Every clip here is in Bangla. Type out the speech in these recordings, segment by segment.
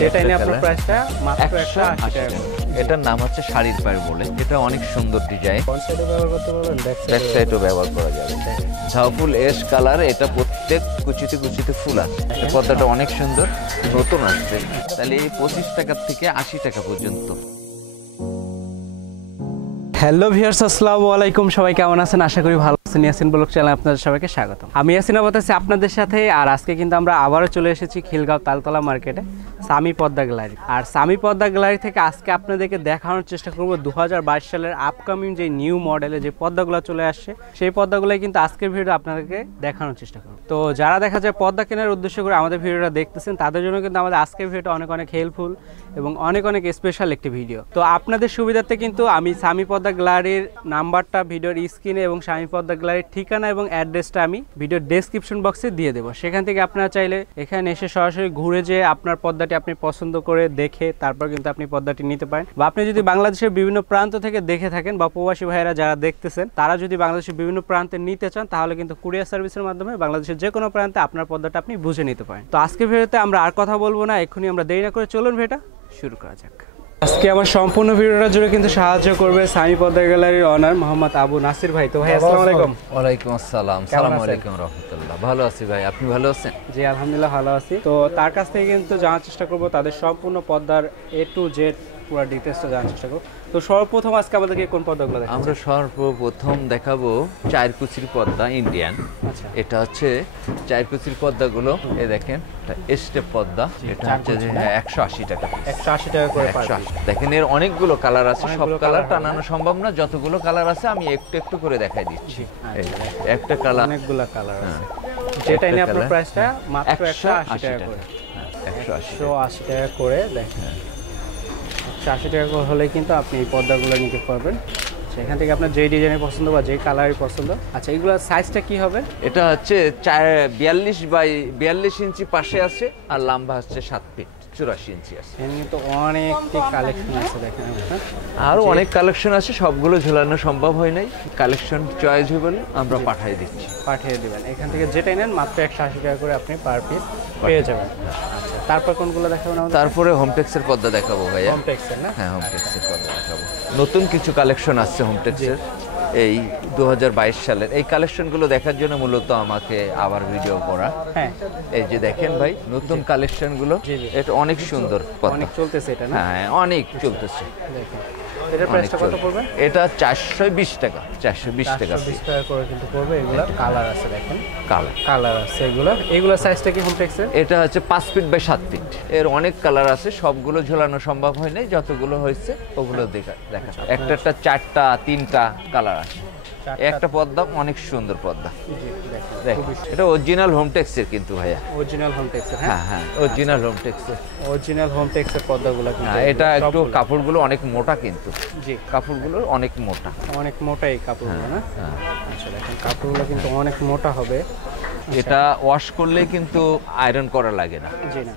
যেটা নিয়ে আপনার প্রাইসটা মাত্র 180 টাকা। এটার নাম হচ্ছে শাড়ির পাড় বলে। এটা অনেক সুন্দর ডিজাইন। কোন সাইডে ব্যবহার করতে পারবেন? ব্যাক সাইডও ব্যবহার করা যাবে। ঝাউ ফুল এস কালার, এটা প্রত্যেক কুচিতে কুচিতে ফুল আছে। এই পর্দাটা অনেক সুন্দর, নতুন আসছে। তাহলে এই 25 টাকা থেকে 80 টাকা পর্যন্ত। হ্যালো ভিউয়ার্স, আসসালামু আলাইকুম। সবাই কেমন আছেন? আশা করি ভালো আছেন। ইয়াসিন ব্লগ চ্যানেলে আপনাদের সবাইকে স্বাগত। আমি ইয়াসিন আছি আপনাদের সাথে। আর আজকে কিন্তু আমরা আবারও চলে এসেছি খিলগাঁও তালতলা মার্কেটে, সামি পর্দা গ্যালারি। আর সামি পর্দা গ্যালারি থেকে আজকে আপনাদেরকে দেখানোর চেষ্টা করব 2022 সালের আপকামিং যে নিউ মডেলে যে পর্দাগুলো চলে আসছে, সেই পর্দাগুলোই কিন্তু আজকের ভিডিও আপনাদেরকে দেখানোর চেষ্টা করব। তো যারা দেখা যায় পর্দা কেনার উদ্দেশ্য করে আমাদের ভিডিওটা দেখতেছেন, তাদের জন্য কিন্তু আমাদের আজকের ভিডিওটা অনেক অনেক হেল্পফুল এবং অনেক অনেক স্পেশাল একটি ভিডিও। তো আপনাদের সুবিধার্থে কিন্তু আমি সামি পর্দা গ্যালারির নাম্বারটা ভিডিওর স্ক্রিনে এবং সামি পর্দা গ্যালারির ঠিকানা এবং অ্যাড্রেসটা আমি ভিডিওর ডেসক্রিপশন বক্সে দিয়ে দেবো। সেখান থেকে আপনারা চাইলে এখানে এসে সরাসরি ঘুরে যেয়ে আপনার পর্দাটি আপনি পছন্দ করে দেখে তারপর কিন্তু আপনি পর্দাটি নিতে পারেন। বা আপনি যদি বাংলাদেশের বিভিন্ন প্রান্ত থেকে দেখে থাকেন বা প্রবাসী ভাইয়েরা যারা দেখতেছেন, তারা যদি বাংলাদেশের বিভিন্ন প্রান্তে নিতে চান, তাহলে কিন্তু কুরিয়ার সার্ভিসের মাধ্যমে বাংলাদেশের যে কোনো প্রান্তে আপনার পর্দাটা আপনি বুঝে নিতে পারেন। তো আজকের ভিডিওতে আমরা আর কথা বলবো না, এক্ষুনি আমরা দেরি না করে চলুন ভিডিওটা শুরু করা যাক। আজকে আমার সম্পূর্ণ ভিডিওটা জুড়ে কিন্তু সাহায্য করবে সামি পর্দা গ্যালারির অনার মোহাম্মদ আবু নাসির ভাই। তো ভাই আসসালামু আলাইকুম। ওয়ালাইকুম আসসালাম। আসসালামু আলাইকুম রাহমাতুল্লাহ। ভালো আছি ভাই, আপনি ভালো আছেন? জি আলহামদুলিল্লাহ ভালো আছি। তো তার কাছ থেকে কিন্তু জানার চেষ্টা করব তাদের সম্পূর্ণ পর্দার A to Z পুরো ডিটেইলসটা জানার চেষ্টা করব। তো সর্বপ্রথম আজকে আমাদেরকে কোন পর্দাগুলো দেখাবো? আমরা সর্বপ্রথম দেখাবো চারকুচির পর্দা ইন্ডিয়ান। আচ্ছা, এটা হচ্ছে চারকুচির পর্দাগুলো। এই দেখেন, স্টেপ পর্দা। এটা হচ্ছে 180 টাকা। 180 টাকা করে পার। দেখেন এর অনেকগুলো কালার আছে, সব কালার টানানো সম্ভব না। যতগুলো কালার আছে আমি একটু একটু করে দেখাই দিচ্ছি। একটা কালার, অনেকগুলো কালার আছে। যেটা নিয়ে আপনার প্রাইসটা মাত্র 180 টাকা করে। 180 টাকা করে দেখেন। 180 টাকা করে হলে কিন্তু আপনি এই পর্দাগুলো নিতে পারবেন। সেখান থেকে আপনার যে ডিজাইনের পছন্দ বা যে কালারই পছন্দ। আচ্ছা, এগুলোর সাইজটা কি হবে? এটা হচ্ছে 42 বাই 42 ইঞ্চি পাশে আছে, আর লম্বা হচ্ছে 7 ফিট 84 ইঞ্চি আছে। এখানে কিন্তু অনেকটি কালেকশন আছে দেখেন আপনার। আরও অনেক কালেকশন আছে, সবগুলো ঝোলানো সম্ভব হয় নাই। কালেকশন চয়েস হয়ে বলে আমরা পাঠিয়ে দিচ্ছি। পাঠিয়ে দিবেন। এখান থেকে যেটাই নেন মাত্র 180 টাকা করে আপনি পার পিস পেয়ে যাবেন। আচ্ছা, তারপর কোনগুলো দেখাবেন আমাদের? তারপরে হোমটেক্সের পর্দা দেখাবো ভাইয়া। হোমটেক্সের না? হ্যাঁ, হোমটেক্সের পর্দা দেখাবো। নতুন কিছু কালেকশন আসছে হোমটেক্সের এই 2022 সালের। এই কালেকশনগুলো দেখার জন্য মূলত আমাকে আবার ভিডিও করা। হ্যাঁ, এই যে দেখেন ভাই, নতুন কালেকশনগুলো। এটা অনেক সুন্দর পর্দা, অনেক চলতেছে এটা না? হ্যাঁ, অনেক চলতেছে। দেখেন এটার প্রাইসটা কত পড়বে? এটা 420 টাকা। 420 টাকা 420 টাকা করে কিন্তু পড়বে। এগুলা কালার আছে দেখেন, কালার আছে এগুলা সাইজটা কি হোমটেক্সের? এটা হচ্ছে 5 ফিট বাই 7 ফিট। এর অনেক কালার আছে, সবগুলো ঝোলানো সম্ভব হয় নাই। যতগুলো হয়েছে ওগুলো দেখা একটা 4টা 3টা কালার আছে। একটা পর্দা অনেক সুন্দর পর্দা। এটা অরিজিনাল হোমটেক্সের কিন্তু ভাইয়া। অরিজিনাল হোমটেক্সের? হ্যাঁ হ্যাঁ, অরিজিনাল হোমটেক্সের। অরিজিনাল হোমটেক্সের পর্দাগুলো কিন্তু। এটা একটু কাপড়গুলো অনেক মোটা কিন্তু। জি, কাপড়গুলো অনেক মোটা। অনেক মোটা এই কাপড়গুলো না? আচ্ছা, দেখেন কাপড়গুলো কিন্তু অনেক মোটা হবে। এটা ওয়াশ করলে কিন্তু আয়রন করা লাগে না। জি না,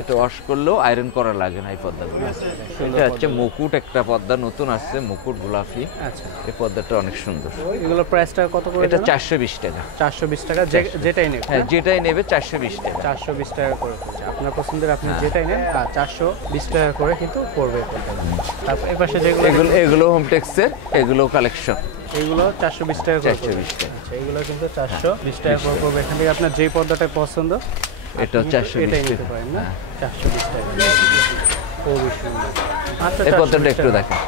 এটা ওয়াশ করলেও আয়রন করা লাগে না এই পর্দাগুলো। এটা হচ্ছে মুকুট একটা পর্দা নতুন আসছে, মুকুট গোলাপি। আচ্ছা, এই পর্দাটা অনেক সুন্দর। এগুলোর প্রাইসটা কত করে? এটা 420 টাকা। 420 টাকা যেটাই নেবে? হ্যাঁ, যেটাই নেবে 420 টাকা। 420 টাকা করে পড়ছে। আপনার পছন্দের আপনি যেটাই নেন 420 টাকা করে কিন্তু পড়বে। তারপর এই পাশে যেগুলো, এগুলো হোমটেক্সের, এগুলো কালেকশন। এগুলো 420 টাকা করে। 420 টাকা। আচ্ছা, এগুলো কিন্তু 420 টাকা করে পড়বে। এখান থেকে আপনার যেই পর্দাটা পছন্দ এটা 420 নিতে পারেন না? 420 টাকা। খুবই সুন্দর। আচ্ছা, এই পর্দাটা একটু দেখেন।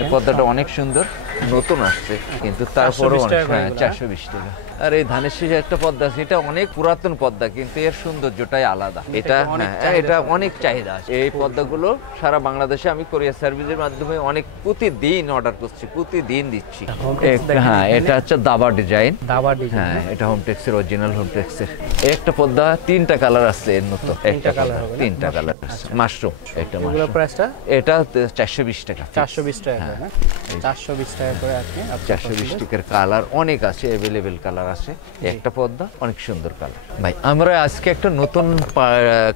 এই পর্দাটা অনেক সুন্দর, নতুন আসছে কিন্তু তারপরেও 420 টাকা। আর এই ধানের শীষে একটা পর্দা আছে, এটা অনেক পুরাতন পর্দা কিন্তু এর সৌন্দর্যটাই আলাদা। এটা অনেক চাহিদা আছে। এই পর্দাগুলো সারা বাংলাদেশে আমি কোরিয়ার সার্ভিসের মাধ্যমে অনেক প্রতিদিন অর্ডার করছি, প্রতিদিন দিচ্ছি। হ্যাঁ, এটা হচ্ছে দাবা ডিজাইন। হ্যাঁ, এটা হোমটেক্সের, অরিজিনাল হোমটেক্সের। একটা পর্দা 3টা কালার আছে এর মতো। একটা কালার, 3টা কালার আছে। মাশরুম একটা। এগুলোর প্রাইসটা? এটা 420 টাকা। 420 টাকা না? 420 টাকা টাকা করে আছে। 420 টাকার কালার অনেক আছে, অ্যাভেলেবেল কালার আছে। একটা পর্দা অনেক সুন্দর কালার ভাই। আমরা আজকে একটা নতুন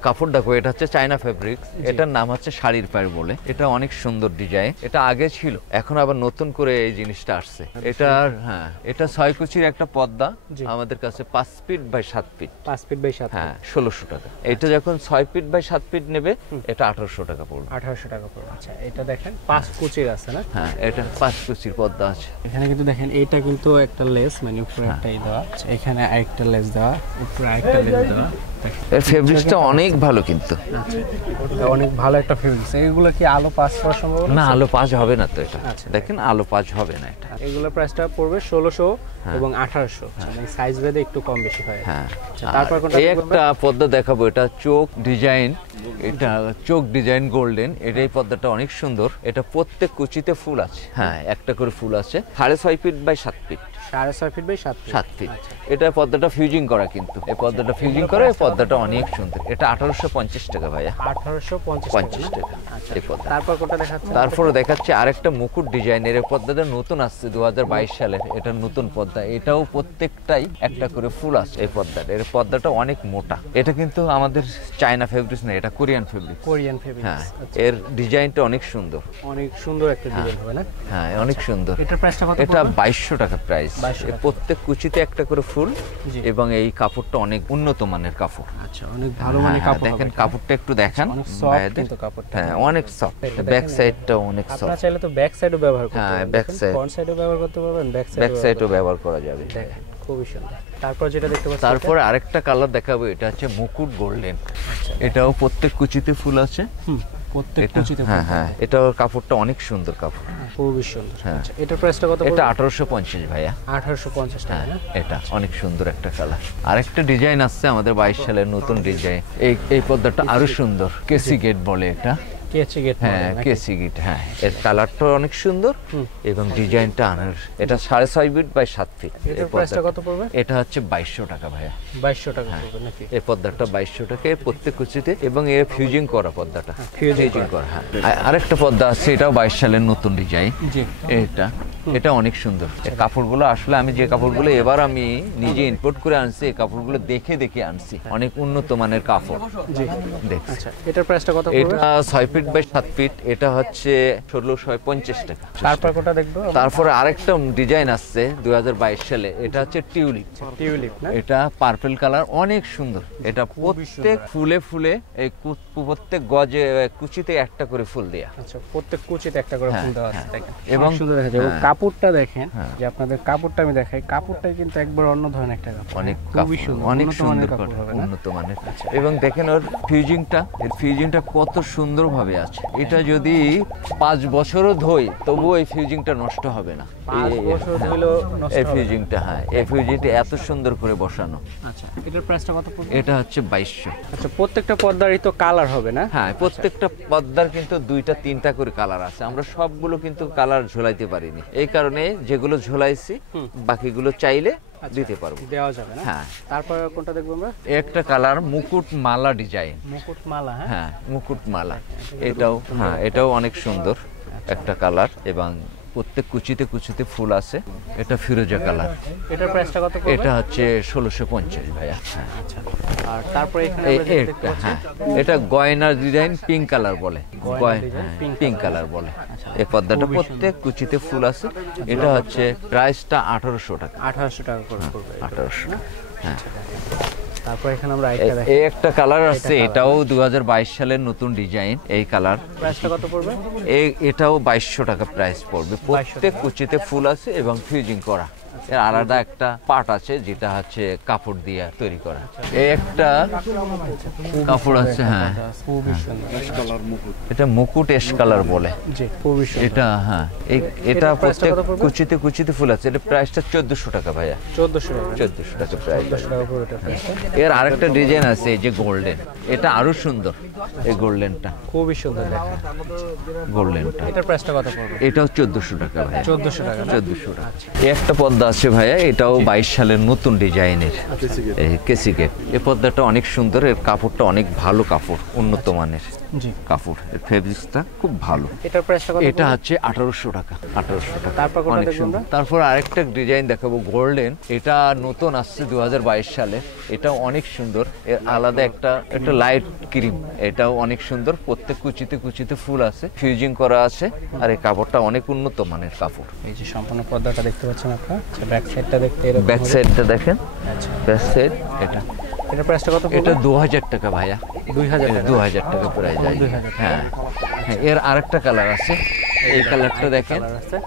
কাপড় দেখো, এটা হচ্ছে চায়না ফেব্রিক্স। এটার নাম হচ্ছে শাড়ির পাড় বলে। এটা অনেক সুন্দর ডিজাইন। এটা আগে ছিল, এখন আবার নতুন করে এই জিনিসটা আসছে। এটা হ্যাঁ, এটা 6 কুচির একটা পর্দা আমাদের কাছে 5 feet by 7 feet. 5 feet by 7 হ্যাঁ, 1600 টাকা। এটা যখন 6 ফিট বাই 7 ফিট নেবে, এটা 1800 টাকা পড়বে। 1800 টাকা পড়বে। আচ্ছা, এটা দেখেন 5 কুচির আছে না? হ্যাঁ, এটা 5 কুচির পর্দা আছে। এখানে কিন্তু দেখেন এটা কিন্তু একটা লেস, মানে উপরে একটা দেওয়া, এখানে আরেকটা লেস দেওয়া, উপরে আরেকটা লেস দেওয়া। এর ফেব্রিক্সটা অনেক ভালো কিন্তু। আচ্ছা, অনেক ভালো একটা ফেব্রিক্স। এগুলো কি আলো পাস করার সম্ভাবনা? না, আলো পাস হবে না তো এটা। আচ্ছা, দেখেন আলো পাস হবে না এটা। এগুলোর প্রাইসটা পড়বে 1600 এবং 1800, মানে সাইজ ভেদে একটু কম বেশি হয়। হ্যাঁ, তারপর কোনটা এই একটা পর্দা দেখাবো, এটা চোখ ডিজাইন, এটা চোখ ডিজাইন গোল্ডেন। এই পর্দাটা অনেক সুন্দর। এটা প্রত্যেক কুচিতে ফুল আছে। হ্যাঁ, একটা করে ফুল আছে। 6.5 feet by 7 feet. 6.5 feet by 7 feet. এটা পর্দাটা ফিউজিং করা কিন্তু। এই পর্দাটা ফিউজিং করা, এই পর্দাটা অনেক সুন্দর। এটা 1850 টাকা ভাইয়া। 1850 টাকা। আচ্ছা, এই পর্দা। তারপর কোনটা দেখাচ্ছেন? তারপরে দেখাচ্ছে আরেকটা মুকুট ডিজাইনের। এই পর্দাটা নতুন আসছে 2022 সালের। এটা নতুন পর্দা। এটাও প্রত্যেকটাই একটা করে ফুল আছে এই পর্দাটা। এর পর্দাটা অনেক মোটা। এটা কিন্তু আমাদের চায়না ফেব্রিক্স না, এটা কোরিয়ান ফেব্রিক্স। Korean fabrics. হ্যাঁ, এর ডিজাইনটা অনেক সুন্দর। অনেক সুন্দর একটা ডিজাইন হবে না? হ্যাঁ, অনেক সুন্দর। এটার প্রাইসটা কত? এটা 2200 টাকা প্রাইস। প্রত্যেক কুচিতে একটা করে ফুল, এবং এই কাপড়টা অনেক উন্নত মানের কাপড়। আচ্ছা, অনেক ভালো মানের কাপড়। দেখেন কাপড়টা একটু দেখান। অনেক সফট কিন্তু কাপড়টা। হ্যাঁ, অনেক সফট। ব্যাক সাইডটাও অনেক সফট। আপনারা চাইলে তো ব্যাক সাইডও ব্যবহার করতে পারবেন। হ্যাঁ, ব্যাক সাইড, ফ্রন্ট সাইডও ব্যবহার করতে পারবেন, ব্যাক সাইডও ব্যবহার করা যাবে। দেখেন খুবই সুন্দর। তারপর যেটা দেখতে পাচ্ছেন, তারপরে আরেকটা কালার দেখাবো, এটা হচ্ছে মুকুট গোল্ডেন। এটাও প্রত্যেক কুচিতে ফুল আছে। প্রত্যেক কুচিতে ফুল। হ্যাঁ, এটাও কাপড়টা অনেক সুন্দর কাপড়, খুবই সুন্দর। আচ্ছা, এটার প্রাইসটা কত? এটা 1850 ভাইয়া। 1850 টাকা না? এটা অনেক সুন্দর একটা কালার। আরেকটা ডিজাইন আসছে আমাদের 22 সালের নতুন ডিজাইন। এই পর্দাটা আরো সুন্দর। কেসি গেট বলে এটা। কেসি গেট। হ্যাঁ, কেসি গেট। হ্যাঁ, এর কালারটা অনেক সুন্দর এবং ডিজাইনটা আনার। এটা 6.5 ফিট বাই 7 ফিট। এটার প্রাইসটা কত পড়বে? এটা হচ্ছে 2200 টাকা ভাইয়া। 2200 টাকা পড়বে নাকি? এই পর্দাটা 2200 টাকা। এর প্রত্যেক কুচিতে, এবং এর ফিউজিং করা পর্দাটা। ফিউজিং করা। হ্যাঁ, আরেকটা পর্দা আছে, এটাও 22 সালের নতুন ডিজাইন। জি, এটা অনেক সুন্দর। এই কাপড়গুলো আসলে আমি যে কাপড়গুলো এবার আমি নিজে ইম্পোর্ট করে আনছি, এই কাপড়গুলো দেখে দেখে আনছি। অনেক উন্নত মানের কাপড়। জি, দেখছি। আচ্ছা, এটার প্রাইসটা কত পড়বে? এটা 6 ফিট বাই 7 ফিট। এটা হচ্ছে 1650 টাকা। তারপর কোনটা দেখবো? তারপরে আরেকটা ডিজাইন আসছে 2022 সালে। এটা হচ্ছে টিউলিপ। টিউলিপ না? এটা পার্পল কালার, অনেক সুন্দর। এটা প্রত্যেক ফুলে ফুলে, এই প্রত্যেক গজে কুচিতে একটা করে ফুল দেয়া। আচ্ছা, প্রত্যেক কুচিতে একটা করে ফুল দেওয়া আছে। দেখেন এবং সুন্দর দেখা যায়। কাপড়টা দেখেন, যে আপনাদের কাপড়টা আমি দেখাই, কাপড়টাই কিন্তু একবার অন্য ধরনের একটা কাপড়। অনেক খুবই সুন্দর, অনেক উন্নত সুন্দর মানের কাপড় হবে না? উন্নত মানের। এবং দেখেন ওর ফিউজিংটা কত সুন্দরভাবে আছে। এটা যদি 5 বছরও ধোই, তবুও এই ফিউজিংটা নষ্ট হবে না। 5 বছর ধইলেও নষ্ট এই হবে না। ফিউজিংটা, হ্যাঁ, এই ফিউজিংটা এত সুন্দর করে বসানো। আচ্ছা, এটার প্রাইসটা কত পড়বে? এটা হচ্ছে 2200। আচ্ছা, প্রত্যেকটা পর্দারই তো কালার হবে না? হ্যাঁ, প্রত্যেকটা পর্দার কিন্তু 2টা 3টা করে কালার আছে। আমরা সবগুলো কিন্তু কালার ঝোলাইতে পারিনি, এই কারণে যেগুলো ঝোলাইছি বাকিগুলো চাইলে দিতে পারবো, দেওয়া যাবে না? হ্যাঁ। তারপর কোনটা দেখবো আমরা? একটা কালার মুকুট মালা ডিজাইন। মুকুট মালা। হ্যাঁ, মুকুট মালা। এটাও অনেক সুন্দর একটা কালার, এবং প্রত্যেক কুচিতে কুচিতে ফুল আছে। এটা ফিরোজা কালার। এটার প্রাইসটা কত পড়বে? এটা হচ্ছে 1650 ভাইয়া। আচ্ছা, আর তারপরে এখানে আমরা যেটা দেখতে পাচ্ছি, হ্যাঁ, এটা গয়নার ডিজাইন, পিঙ্ক কালার বলে। পিঙ্ক কালার বলে। এই পর্দাটা প্রত্যেক কুচিতে ফুল আছে। এটা হচ্ছে প্রাইসটা 1800 টাকা। 1800 টাকা করে পড়বে। 1800। হ্যাঁ, তারপর এখানে আমরা আরেকটা দেখি। এই একটা কালার আছে, এটাও 2022 সালের নতুন ডিজাইন। এই কালার প্রাইসটা কত পড়বে? এটাও 2200 টাকা প্রাইস পড়বে। প্রত্যেক কুচিতে ফুল আছে এবং ফিউজিং করা। এর আলাদা একটা পার্ট আছে, যেটা হচ্ছে কাপড় দিয়ে তৈরি করা। এই একটা কাপড় আছে। হ্যাঁ, খুবই সুন্দর। এটা মুকুট এশ কালার বলে। জি, খুবই সুন্দর। এটা হ্যাঁ, এটা প্রত্যেক কুচিতে কুচিতে ফুল আছে। এটা প্রাইসটা 1400 টাকা ভাইয়া। 1400 টাকা। 1400 টাকা প্রাইস। 1400 টাকা পড়বে এটা প্রাইসটা। এর আরেকটা ডিজাইন আছে, এই যে গোল্ডেন। এটা আরো সুন্দর। এই গোল্ডেনটা খুবই সুন্দর দেখেন। গোল্ডেনটা এটার প্রাইসটা কত পড়বে? এটাও 1400 টাকা ভাইয়া। 1400 টাকা না? 1400 টাকা। এই একটা পর্দা পর্দা আছে ভাইয়া, এটাও 22 সালের নতুন ডিজাইনের কেসিকেট। এই পর্দাটা অনেক সুন্দর, এর কাপড়টা অনেক ভালো কাপড়, উন্নত মানের কাপড়, এর ফেব্রিক্সটা খুব ভালো। এটার প্রাইসটা কত? এটা হচ্ছে 1800 টাকা। 1800 টাকা। তারপর কোনটা অনেক দেখব সুন্দর। আমরা? তারপর আরেকটা ডিজাইন দেখাবো গোল্ডেন, এটা নতুন আসছে 2022 সালে, এটাও অনেক সুন্দর। এর আলাদা একটা লাইট ক্রিম, এটাও অনেক সুন্দর। প্রত্যেক কুচিতে কুচিতে ফুল আছে, ফিউজিং করা আছে, আর এই কাপড়টা অনেক উন্নত মানের কাপড়। এই যে সম্পূর্ণ পর্দাটা দেখতে পাচ্ছেন আপনারা, আচ্ছা ব্যাক সাইডটা দেখতে এরকম। ব্যাক সাইডটা দেখেন, আচ্ছা ব্যাক সাইড এটা। এটার প্রাইসটা কত? এটা 2000 টাকা ভাইয়া। 2000 টাকা। 2000 টাকা প্রাইস যায়। হ্যাঁ, এর আরেকটা কালার আছে, এই কালারটা দেখেন।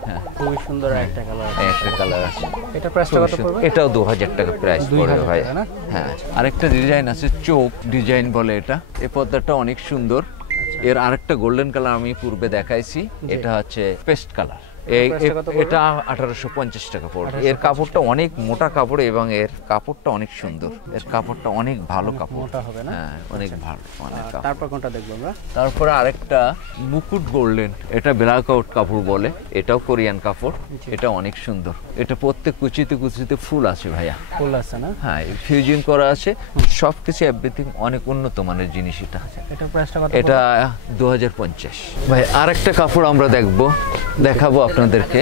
হ্যাঁ, খুবই সুন্দর একটা কালার। একটা কালার আছে। এটা প্রাইসটা কত পড়বে? এটাও 2000 টাকা প্রাইস পড়বে ভাই। না? হ্যাঁ, আরেকটা ডিজাইন আছে, চোক ডিজাইন বলে এটা। এই পর্দাটা অনেক সুন্দর। এর আরেকটা গোল্ডেন কালার আমি পূর্বে দেখাইছি, এটা হচ্ছে পেস্ট কালার। এটা 1850 টাকা পড়বে। এর কাপড়টা অনেক মোটা কাপড় এবং এর কাপড়টা অনেক সুন্দর, এর কাপড়টা অনেক ভালো কাপড়। মোটা হবে না? হ্যাঁ, অনেক ভালো, অনেক কাপড়। তারপর কোনটা দেখবো আমরা? তারপরে আরেকটা মুকুট গোল্ডেন, এটা ব্ল্যাক আউট কাপড় বলে, এটাও কোরিয়ান কাপড়, এটা অনেক সুন্দর। এটা প্রত্যেক কুচিতে কুচিতে ফুল আছে ভাইয়া, ফুল আছে না? হ্যাঁ, ফিউজিং করা আছে, সবকিছু এভরিথিং অনেক উন্নত মানের জিনিস এটা। এটা প্রাইসটা কত? এটা 2050 ভাই। আরেকটা কাপড় আমরা দেখাবো আপনাদেরকে।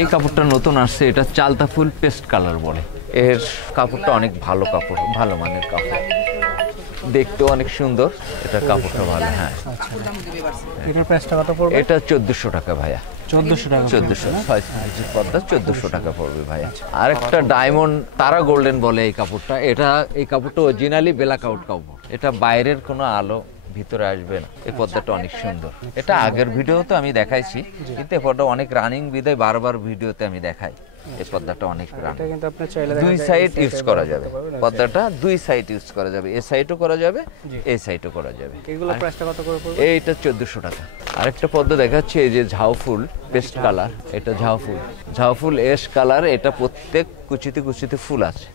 এই কাপড়টা নতুন আসছে, এটা চালতা ফুল পেস্ট কালার বলে। এর কাপড়টা অনেক ভালো কাপড়, ভালো মানের কাপড়, দেখতেও অনেক সুন্দর, এটা কাপড়টা ভালো। হ্যাঁ, এটার প্রাইসটা কত পড়বে? এটা 1400 টাকা ভাইয়া। 1400 টাকা। 1400 পর্দা 1400 টাকা পড়বে ভাইয়া। আরেকটা ডায়মন্ড তারা গোল্ডেন বলে এই কাপড়টা। এই কাপড়টা অরিজিনালি ব্ল্যাক আউট কাপড়, এটা বাইরের কোনো আলো ভিতরে আসবে না। এই পর্দাটা অনেক সুন্দর। এটা আগের ভিডিওতে আমি দেখাইছি, কিন্তু এই পর্দা অনেক রানিং বিদায় বারবার ভিডিওতে আমি দেখাই। এই পর্দাটা অনেক রানিং, এটা কিন্তু আপনি চাইলে দুই সাইড ইউজ করা যাবে। পর্দাটা দুই সাইড ইউজ করা যাবে, এই সাইডও করা যাবে, এই সাইডও করা যাবে। এগুলো প্রাইসটা কত করে পড়বে? এইটা 1400 টাকা। আরেকটা পর্দা দেখাচ্ছে, এই যে ঝাউ ফুল পেস্ট কালার, এটা ঝাউ ফুল এস কালার। এটা প্রত্যেক কুচিতে কুচিতে ফুল আছে,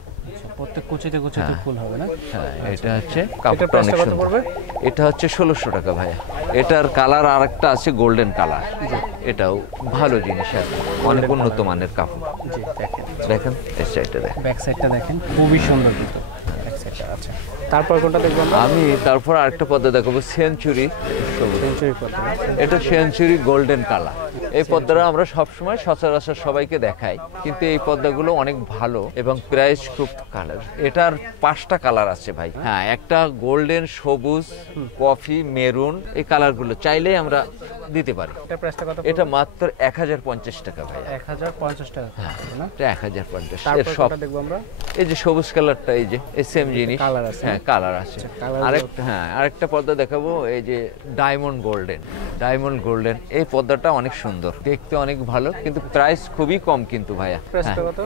প্রত্যেক কুচিতে কুচিতে ফুল হবে না? হ্যাঁ, এটা হচ্ছে কাপড়টা অনেক সুন্দর। এটা হচ্ছে 1600 টাকা ভাইয়া। এটার কালার আরেকটা আছে গোল্ডেন কালার, এটাও ভালো জিনিস, আর অনেক উন্নত মানের কাপড়। জি, দেখেন এই সাইডটা দেখেন, ব্যাক সাইডটা দেখেন, খুবই সুন্দর কিন্তু ব্যাক সাইডটা। আচ্ছা, তারপর কোনটা দেখব আমরা? আমি তারপর আরেকটা পর্দা দেখাবো, সেঞ্চুরি পর্দা। এটা সেঞ্চুরি গোল্ডেন কালার। এই পর্দাটা আমরা সবসময় সচরাচর সবাইকে দেখাই, কিন্তু এই পর্দাগুলো অনেক ভালো এবং প্রাইস খুব কালার। এটার 5টা কালার আছে ভাই। হ্যাঁ, একটা গোল্ডেন, সবুজ, কফি, মেরুন, এই কালারগুলো চাইলেই আমরা দিতে পারি। এটা প্রাইসটা কত? এটা মাত্র 1050 টাকা ভাই। 1050 টাকা না? এটা 1050। তারপর কোনটা দেখব আমরা? এই যে সবুজ কালারটা, এই যে সেম জিনিস, কালার আছে। হ্যাঁ, কালার আছে। আরেকটা পর্দা দেখাবো, এই যে ডায়মন্ড গোল্ডেন। এই পর্দাটা অনেক সুন্দর, দেখতে অনেক ভালো, কিন্তু প্রাইস খুবই কম কিন্তু ভাইয়া।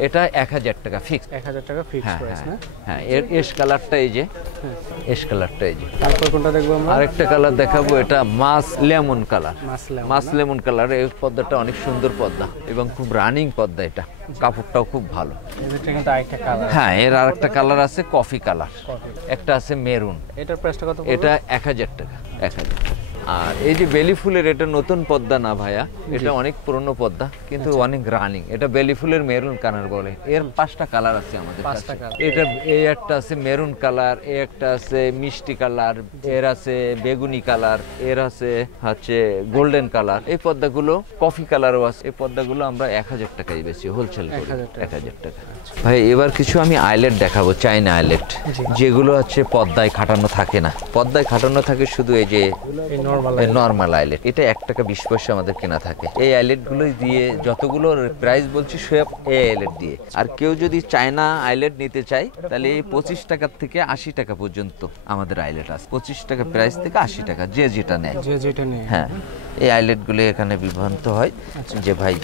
এটা 1000 টাকা ফিক্স। 1000 টাকা ফিক্স প্রাইস না? হ্যাঁ, এর এস কালারটা এই যে, তারপর কোনটা দেখব আমরা? আরেকটা কালার দেখাবো, এটা মাছ লেমন কালার। এই পর্দাটা অনেক সুন্দর পর্দা এবং খুব রানিং পর্দা। এটা কাপড়টাও খুব ভালো। এটা কিন্তু আরেকটা কালার। হ্যাঁ, এর আরেকটা কালার আছে কফি কালার, একটা আছে মেরুন। এটার প্রাইসটা কত? এটা 1000 টাকা। 1000 টাকা। আর এই যে বেলি ফুলের, এটা নতুন পর্দা না ভাইয়া, এটা অনেক পুরনো পর্দা, কিন্তু অনেক রানিং। এটা বেলি ফুলের মেরুন কালার বলে। এর 5টা কালার আছে আমাদের কাছে। এটা এই একটা আছে মেরুন কালার, এই একটা আছে মিষ্টি কালার, এর আছে বেগুনি কালার, এর আছে হচ্ছে গোল্ডেন কালার। এই পর্দাগুলো কফি কালারও আছে। এই পর্দাগুলো আমরা 1000 টাকাই বেশি হোলসেল করি। 1000 টাকা ভাই। এবার কিছু আমি আইলেট দেখাবো, চাইনা আইলেট, যেগুলো হচ্ছে পর্দায় খাটানো থাকে না। পর্দায় খাটানো থাকে শুধু এই যে নরমাল আইলেট। এটা 1 টাকা 20 পয়সা আমাদের কেনা থাকে। এই আইলেট গুলো দিয়ে যতগুলো প্রাইস বলছি সব এই আইলেট দিয়ে। আর কেউ যদি চায়না আইলেট নিতে চায়, তাহলে 25 টাকা থেকে 80 টাকা পর্যন্ত আমাদের আইলেট আছে। 25 টাকা প্রাইস থেকে 80 টাকা, যে যেটা নেয়। হ্যাঁ, এই আইলেট গুলো এখানে বিভ্রান্ত হয় যে ভাই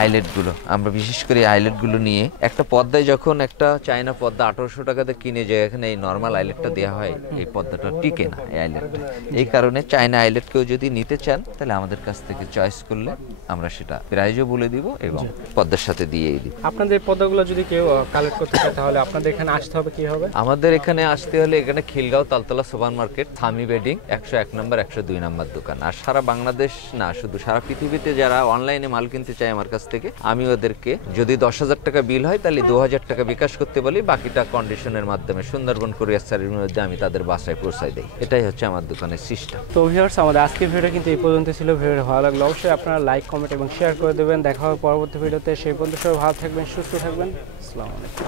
আইলেট গুলো, আমরা বিশেষ করে আইলেট গুলো নিয়ে একটা পর্দায়, যখন একটা চায়না পর্দা 1800 টাকাতে কিনে যায়, এখানে এই নরমাল আইলেটটা দেওয়া হয়, এই পর্দাটা টিকে না এই আইলেটটা। এই কারণে চায়না আইলেট কেউ যদি নিতে চান, তাহলে আমাদের কাছ থেকে চয়েস করলে আমরা সেটা প্রাইজও বলে দিব এবং পর্দার সাথে দিয়েই দিব। আপনাদের পর্দাগুলো যদি কেউ কালেক্ট করতে চায়, তাহলে আপনাদের এখানে আসতে হবে কি হবে? আমাদের এখানে আসতে হলে, এখানে Khilgaon Taltala super market, Sami bedding 101 নম্বর 102 নম্বর দোকান। আর সারা বাংলাদেশ বাংলাদেশ না, শুধু সারা পৃথিবীতে যারা অনলাইনে মাল কিনতে চায় আমার কাছ থেকে, আমি ওদেরকে যদি 10,000 টাকা বিল হয় তাহলে 2,000 টাকা বিকাশ করতে বলি, বাকিটা কন্ডিশনের মাধ্যমে সুন্দরবন কুরিয়ার সার্ভিসের মধ্যে আমি তাদের বাসায় পৌঁছাই দেই। এটাই হচ্ছে আমার দোকানের সিস্টেম। তো ভিউয়ার্স, আমাদের আজকের ভিডিও কিন্তু এই পর্যন্ত ছিল। ভিডিও ভালো লাগলে অবশ্যই আপনারা লাইক, কমেন্ট এবং শেয়ার করে দেবেন। দেখা হবে পরবর্তী ভিডিওতে। সেই পর্যন্ত সবাই ভালো থাকবেন, সুস্থ থাকবেন। আসসালামু আলাইকুম।